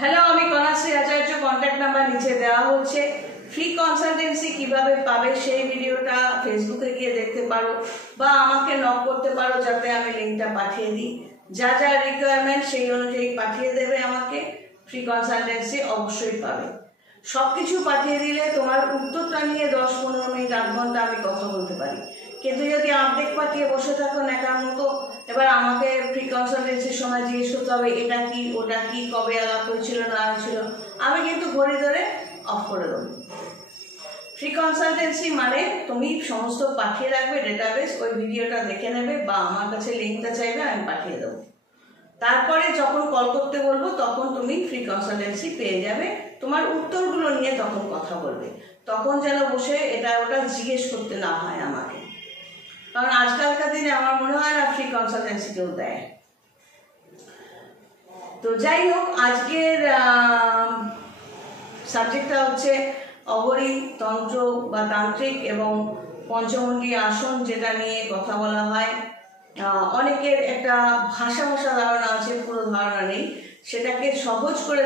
Hello, আমি কন্যাশ্রী আচার্য। Contact number নিচে দেওয়া হচ্ছে। ফ্রি কনসালটেন্সি কিভাবে পাবে সেই ভিডিওটা ফেসবুকে গিয়ে দেখতে পারো বা আমাকে নক করতে পারো, যাতে আমি লিঙ্কটা পাঠিয়ে দিই। যা যা রিকোয়ারমেন্ট সেই অনুযায়ী পাঠিয়ে দেবে আমাকে। ফ্রি কনসালটেন্সি অবশ্যই পাবে। সব কিছু পাঠিয়ে দিলে তোমার উত্তরটা নিয়ে 10-15 মিনিট, 8 ঘন্টা আমি কথা বলতে পারি। কিন্তু যদি অর্ধেক পাঠিয়ে বসে থাকো নেকার মতো, এবার আমাকে ফ্রি কনসালটেন্সির সময় জিজ্ঞেস করতে হবে এটা কি, ওটা কি, কবে আলাপ হয়েছিল না হয়েছিল, আমি কিন্তু ঘড়ি ধরে অফ করে দেবো। ফ্রি কনসালটেন্সি মানে তুমি সমস্ত পাঠিয়ে রাখবে ডেটাবেস, ওই ভিডিওটা দেখে নেবে বা আমার কাছে লিঙ্কটা চাইবে, আমি পাঠিয়ে দেবো। তারপরে যখন কল করতে বলবো তখন তুমি ফ্রি কনসালটেন্সি পেয়ে যাবে। তোমার উত্তরগুলো নিয়ে তখন কথা বলবে। তখন যেন বসে এটা ওটা জিজ্ঞেস করতে না হয় আমাকে, কারণ আজকালকার দিনে আমার মনে হয় না ফ্রি কনসালটেন্সি কেউ দেয়। তো যাই হোক, আজকের সাবজেক্টটা হচ্ছে অঘরী তন্ত্র বা তান্ত্রিক এবং পঞ্চমুণ্ডী আসন, যেটা নিয়ে কথা বলা হয়। অনেকের একটা ভাষা ধারণা আছে, পুরো ধারণা নেই। সেটাকে সহজ করে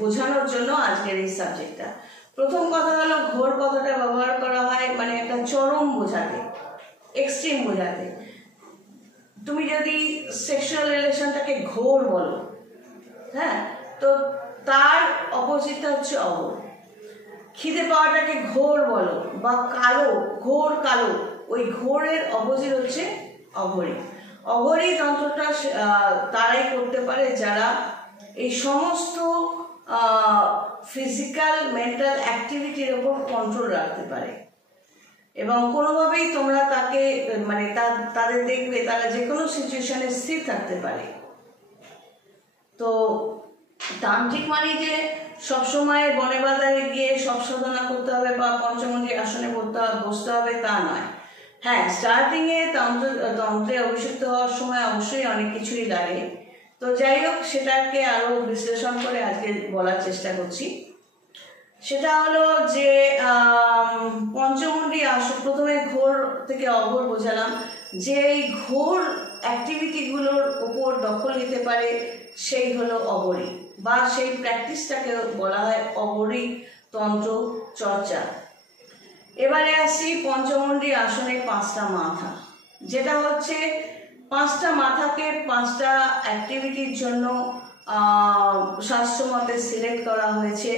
বোঝানোর জন্য আজকের এই সাবজেক্টটা। প্রথম কথা হলো, ঘোর কথাটা ব্যবহার করা হয় মানে একটা চরম বোঝাতে, এক্সট্রিম বোঝাতে। তুমি যদি সেক্সুয়াল রিলেশনটাকে ঘোর বলো, হ্যাঁ, তো তার অপোজিটটা হচ্ছে অঘোর। খিদে পাওয়াটাকে ঘোর বলো বা কালো, ঘোর কালো, ওই ঘোরের অপোজিট হচ্ছে অঘরী। অঘরী তন্ত্রটা তারাই করতে পারে যারা এই সমস্ত ফিজিক্যাল মেন্টাল অ্যাক্টিভিটির ওপর কন্ট্রোল রাখতে পারে এবং কোনোভাবেই তোমরা তাকে মানে তাদের দেখবে তারা যে কোনো সিচুয়েশনে স্থির থাকতে পারে। তো তান্ত্রিক মানে যে সবসময় বনে বাজারে গিয়ে সব সাধনা করতে হবে বা পঞ্চমুণ্ডী আসনে বসতে হবে তা নয়। হ্যাঁ, স্টার্টিংয়ে তন্ত্রে অভিষিক্ত হওয়ার সময় অবশ্যই অনেক কিছুই লাগে। তো যাই হোক, সেটাকে আরও বিশ্লেষণ করে আজকে বলার চেষ্টা করছি। সেটা হলো যে পঞ্চমুণ্ডী আসন, প্রথমে ঘোর থেকে অঘোর বোঝালাম, যে এই ঘোর অ্যাক্টিভিটিগুলোর উপর দখল নিতে পারে সেই হলো অঘরী, বা সেই প্র্যাকটিসটাকে বলা হয় অঘরী তন্ত্র চর্চা। এবারে আসি পঞ্চমুণ্ডী আসনে 5টা মাথা, যেটা হচ্ছে 5টা মাথাকে 5টা অ্যাক্টিভিটির জন্য শাস্ত্রমতে সিলেক্ট করা হয়েছে।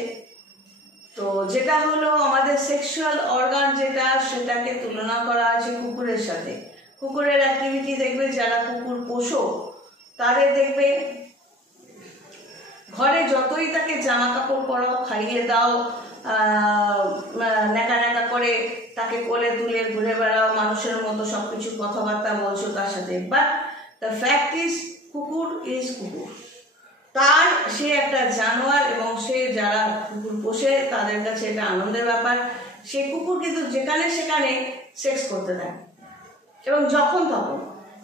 তো যেটা হলো আমাদের সেক্সুয়াল অর্গান, সেটাকে তুলনা করা আছে কুকুরের সাথে। কুকুরের অ্যাক্টিভিটি দেখবে, যারা কুকুর পোষো তাদের দেখবে ঘরে যতই তাকে জামা কাপড় পরাও, খাইয়ে দাও, নেকা করে তাকে কোলে তুলে ঘুরে বেড়াও, মানুষের মতো সবকিছু কথাবার্তা বলছো তার সাথে, বাট দ্য ফ্যাক্ট ইজ কুকুর ইজ কুকুর। তার সে একটা জানোয়ার এবং সে যারা কুকুর পোষে তাদের কাছে এটা আনন্দের ব্যাপার। সে কুকুর কিন্তু যেখানে সেখানে সেক্স করতে দেয় এবং যখন তখন,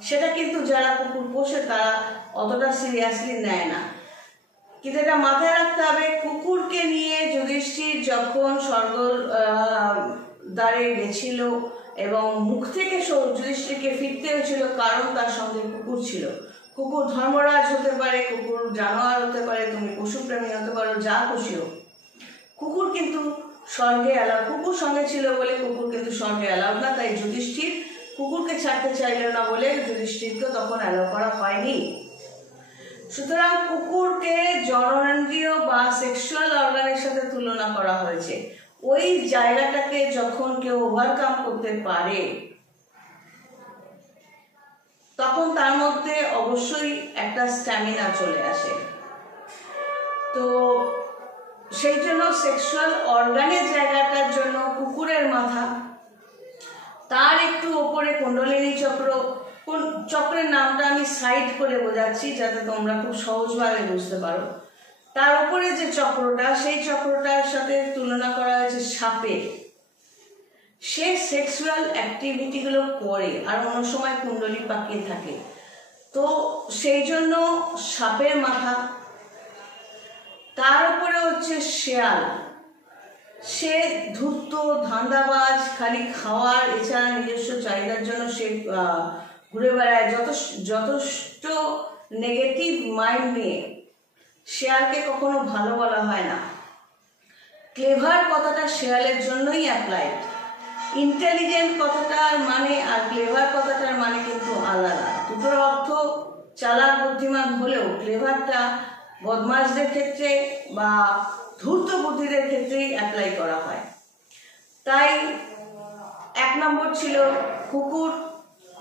সেটা কিন্তু যারা কুকুর পোষে তারা অতটা সিরিয়াসলি নেয় না। কিন্তু এটা মাথায় রাখতে হবে, কুকুরকে নিয়ে যুধিষ্ঠির যখন স্বর্গ দ্বারে গেছিল এবং মুখ থেকে যুধিষ্ঠিরকে ফিরতে হয়েছিল, কারণ তার সঙ্গে কুকুর ছিল। কুকুর ধর্মরাজ হতে পারে, কুকুর জানোয়ার হতে পারে, তুমি পশুপ্রেমী হতে পারো, যা খুশি হোক, কুকুর কিন্তু স্বর্গে অ্যালাউ। কুকুর সঙ্গে ছিল বলে কুকুর কিন্তু স্বর্গে অ্যালাউ না। তাই যুধিষ্ঠির কুকুরকে ছাড়তে চাইল না বলে যুধিষ্ঠিরকে তখন অ্যালাউ করা হয়নি। সুতরাং কুকুরকে জননেন্দ্রিয় বা সেক্সুয়াল অর্গানের সাথে তুলনা করা হয়েছে। ওই জায়গাটাকে যখন কেউ ওভারকাম করতে পারে, তখন তার মধ্যে অবশ্যই একটা স্ট্যামিনা চলে আসে। তো সেই জন্য সেক্সুয়াল অর্গানের জায়গাটার জন্য কুকুরের মাথা, তার একটু ওপরে কুণ্ডলিনী চক্র। কোন চক্রের নামটা আমি সাইড করে বোঝাচ্ছি যাতে তোমরা খুব সহজভাবে বুঝতে পারো। তার উপরে যে চক্রটা, সেই চক্রটার সাথে তুলনা করা হয়েছে সাপের। সে সেক্সুয়াল অ্যাক্টিভিটিগুলো করে আর অন্য সময় কুণ্ডলী পাকিয়ে থাকে, তো সেই জন্য সাপের মাথা। তার উপরে হচ্ছে শেয়াল। সে ধূর্ত, ধান্দাবাজ, খালি খাওয়ার, এছাড়া নিজস্ব চাহিদার জন্য সে ঘুরে বেড়ায়, যথেষ্ট নেগেটিভ মাইন্ড নিয়ে শেয়ালকে কখনো ভালো বলা হয় না। ক্লেভার কথাটা শেয়ালের জন্যই অ্যাপ্লাইড। ইন্টেলিজেন্ট কথাটার মানে আর ক্লেভার কথাটার মানে কিন্তু আলাদা। দুটোর অর্থ চালাক বুদ্ধিমান হলেও ক্লেভারটা বদমাশদের ক্ষেত্রে বা ধূর্ত বুদ্ধিদের ক্ষেত্রেই অ্যাপ্লাই করা হয়। তাই 1 নম্বর ছিল কুকুর,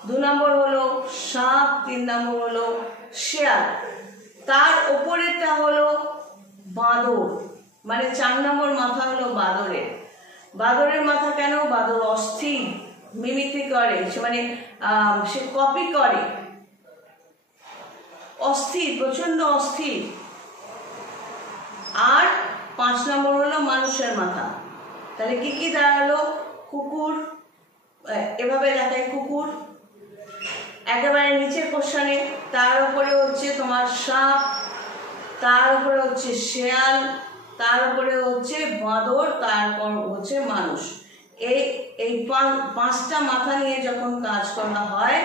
2 নম্বর হলো সাপ, 3 নম্বর হলো শেয়াল। তার ওপরেরটা হলো বাঁদর, মানে 4 নম্বর মাথা হলো বাঁদরের। বাঁদরের মাথা কেন? বাঁদর অস্থির, মিমিক্রি করে, মানে সে কপি করে, অস্থির, প্রচন্ড অস্থির। আর 5 নম্বর হলো মানুষের মাথা। তাহলে কি কি দাঁড়ালো? কুকুর, এভাবে দেখায় কুকুর একেবারে নিচের পোর্শনে, তার উপরে হচ্ছে তোমার সাপ, তার উপরে হচ্ছে শেয়াল, তার উপরে হচ্ছে বাঁদর, তারপর হচ্ছে মানুষ। এই 5টা মাথা নিয়ে যখন কাজ করা হয়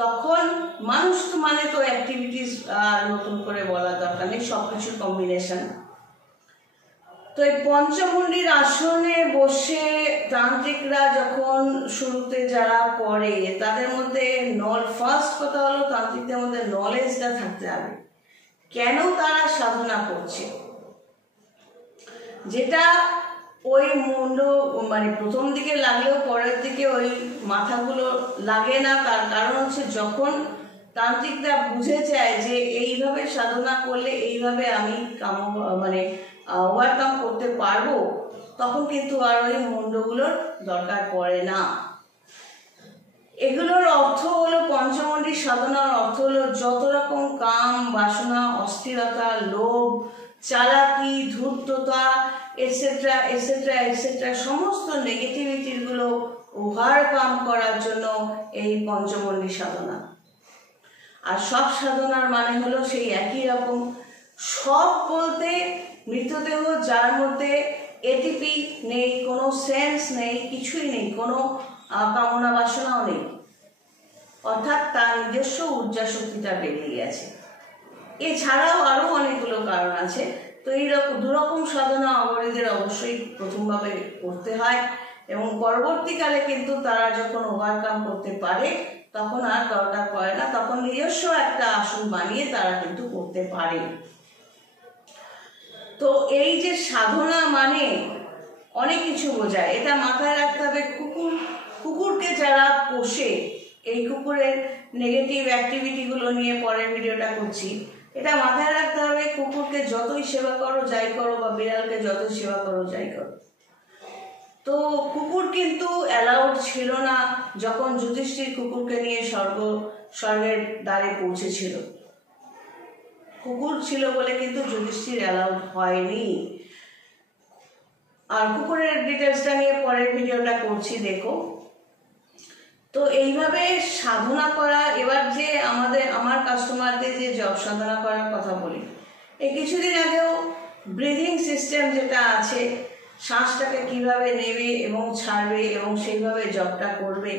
তখন মানুষ তো মানে তো অ্যাক্টিভিটিস নতুন করে বলার দরকার নেই, সবকিছুর কম্বিনেশন। তো এই পঞ্চমুণ্ডির আসনে বসে তান্ত্রিকরা যখন শুরুতে যারা করে তাদের মধ্যে ফার্স্ট কথা হলো তান্ত্রিকদের মধ্যে নলেজটা থাকতে হবে কেন তারা সাধনা করছে। যেটা ওই মুন্ড মানে প্রথম দিকে লাগলেও পরের দিকে ওই মাথাগুলো লাগে না, তার কারণ হচ্ছে যখন তান্ত্রিকরা বুঝে যায় যে এইভাবে সাধনা করলে এইভাবে আমি মানে ওভারকাম করতে পারবো, তখন কিন্তু আর ওই মুন্ডগুলোর দরকার পড়ে না। এগুলোর অর্থ হলো, পঞ্চমুণ্ডী সাধনার অর্থ হলো যত রকম কাম বাসনা, অস্থিরতা, লোভ, চালাকি, ধূর্ততা এটসেট্রা এটসেট্রা এটসেট্রা সমস্ত নেগেটিভিটিগুলো ওভারকাম করার জন্য এই পঞ্চমুণ্ডী সাধনা। আর সব সাধনার মানে হলো সেই একই রকম। সব বলতে মৃতদেহ যার মধ্যে এটিপি নেই, কোনো সেন্স নেই, কিছুই নেই, কোনো কামনা বাসনাও নেই, অর্থাৎ তার নিজস্ব ঊর্জা শক্তিটা বেরিয়ে গেছে। এছাড়াও আরো অনেকগুলো কারণ আছে। তো এইরকম দুরকম সাধনা অবরীদের অবশ্যই প্রথমভাবে করতে হয় এবং পরবর্তীকালে কিন্তু তারা যখন ওভারকাম করতে পারে তখন আর দরকার পড়ে না, তখন নিজস্ব একটা আসন বানিয়ে তারা কিন্তু করতে পারে। তো এই যে সাধনা মানে অনেক কিছু বোঝায়, এটা মাথায় রাখতে হবে। কুকুরকে যারা পোষে, এই কুকুরের নেগেটিভ অ্যাক্টিভিটিগুলো নিয়ে পরের ভিডিওটা করছি, এটা মাথায় রাখতে হবে। কুকুরকে যতই সেবা করো যাই করো বা বিড়ালকে যতই সেবা করো যাই করো, তো কুকুর কিন্তু অ্যালাউড ছিল না যখন যুধিষ্ঠির কুকুরকে নিয়ে স্বর্গের দ্বারে পৌঁছেছিল। কুকুর ছিল বলে কিন্তু যুধিষ্ঠির অ্যালাউড হয়নি। আর কুকুরের ডিটেলসটা নিয়ে পরের ভিডিওটা করছি, দেখো। তো এইভাবে সাধনা করা। এবার যে আমার কাস্টমারদের যে জব সাধনা করার কথা বলি, এই কিছুদিন আগেও ব্রিদিং সিস্টেম যেটা আছে, শ্বাসটাকে কিভাবে নেবে এবং ছাড়বে এবং সেইভাবে জবটা করবে,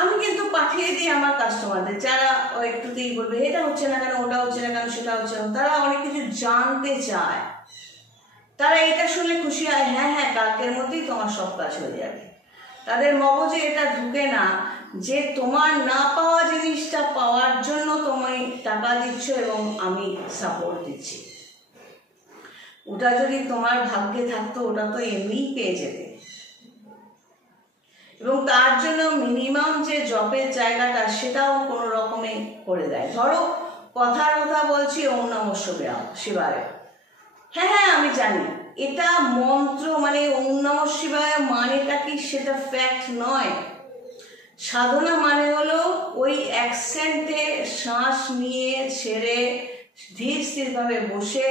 আমি কিন্তু পাঠিয়ে দিই আমার কাস্টমারদের, যারা একটুতেই বলবে এটা হচ্ছে না কেন, ওটা হচ্ছে না কেন, সেটা হচ্ছে না। তারা অনেক কিছু জানতে চায়, তারা এটা শুনলে খুশি হয়, হ্যাঁ হ্যাঁ কালকের মধ্যেই তোমার সব কাজ হয়ে যাবে। তাদের মগজে এটা ঢুকে না যে তোমার না পাওয়া জিনিসটা পাওয়ার জন্য তুমি টাকা দিচ্ছ এবং আমি সাপোর্ট দিচ্ছি। ওটা যদি তোমার ভাগ্যে থাকতো ওটা তো এমনিই পেয়ে যেতে। এবং তার জন্য মিনিমাম যে জবের জায়গাটা সেটাও কোনো রকমে করে দেয়। ধরো কথার কথা বলছি ওম নমঃ শিবায়, হ্যাঁ হ্যাঁ আমি জানি এটা মন্ত্র, মানে ওম নমঃ শিবায় মানেটা কি সেটা ফ্যাক্ট নয়। সাধনা মানে হলো ওই অ্যাকসেন্টে শ্বাস নিয়ে ছেড়ে ধীর স্থিরভাবে বসে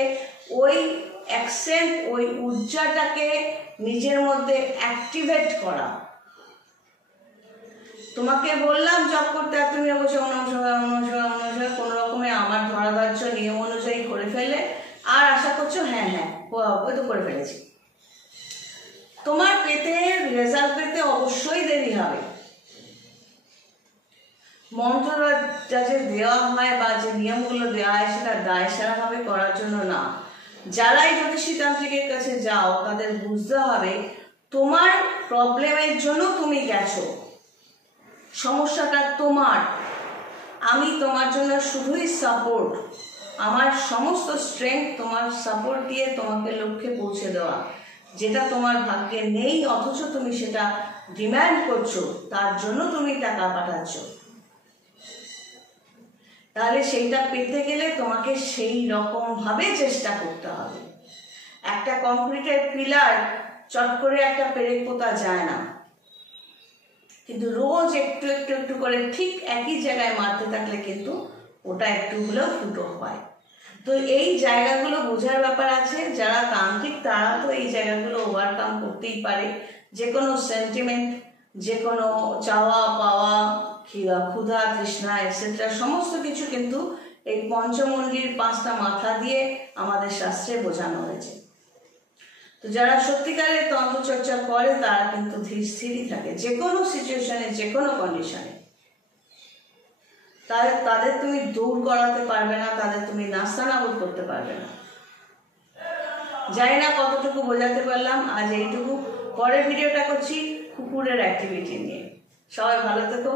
ওই অ্যাকসেন্ট, ওই ঊর্জাটাকে নিজের মধ্যে অ্যাক্টিভেট করা। তোমাকে বললাম জপ করতে, আর তুমি বসে কোনো রকমে আমার ধরাধার্য নিয়ম অনুযায়ী করে ফেলে আর আশা করছো হ্যাঁ হ্যাঁ ওই তো করে ফেলেছি। তোমার রেজাল্ট পেতে অবশ্যই দেরি হবে। মন্ত্রটা যে দেওয়া হয় বা যে নিয়মগুলো দেওয়া হয় সেটা দায়সারাভাবে করার জন্য না। যারাই জ্যোতিষী তান্ত্রিকের কাছে যাও তাদের বুঝতে হবে তোমার প্রবলেমের জন্য তুমি গেছো, সমস্যাটা তোমার, আমি তোমার জন্য শুধুই সাপোর্ট, আমার সমস্ত স্ট্রেংথ তোমার সাপোর্ট দিয়ে তোমাকে লক্ষ্যে পৌঁছে দেওয়া। যেটা তোমার ভাগ্যে নেই অথচ তুমি সেটা ডিম্যান্ড করছো, তার জন্য তুমি টাকা পাঠাচ্ছ, তাহলে সেইটা পেতে গেলে তোমাকে সেই রকম ভাবে চেষ্টা করতে হবে। একটা কংক্রিটের পিলার চট করে একটা পেরেক পোতা যায় না, কিন্তু রোজ একটু একটু একটু করে ঠিক একই জায়গায় মারতে থাকলে কিন্তু ওটা একটু হলেও ফুটো হয়। তো এই জায়গাগুলো বোঝার ব্যাপার আছে। যারা তান্ত্রিক তারা তো এই জায়গাগুলো ওভারকাম করতেই পারে। যে কোনো সেন্টিমেন্ট, যে কোনো চাওয়া পাওয়া, ক্ষুধা তৃষ্ণা এটসেট্রা সমস্ত কিছু কিন্তু এই পঞ্চমন্ডির 5টা মাথা দিয়ে আমাদের শাস্ত্রে বোঝানো হয়েছে। তো যারা সত্যিকারের তন্ত্রচর্চা করে তারা কিন্তু ধীর স্থিরই থাকে যে কোনো সিচুয়েশনে, যে কোনো কন্ডিশনে। তাদের তুমি দূর করাতে পারবে না, তাদের তুমি নাস্তানাবুদ করতে পারবে না। জানি না কতটুকু বোঝাতে পারলাম, আজ এইটুকু। পরের ভিডিওটা করছি কুকুরের অ্যাক্টিভিটি নিয়ে। সবাই ভালো থেকো।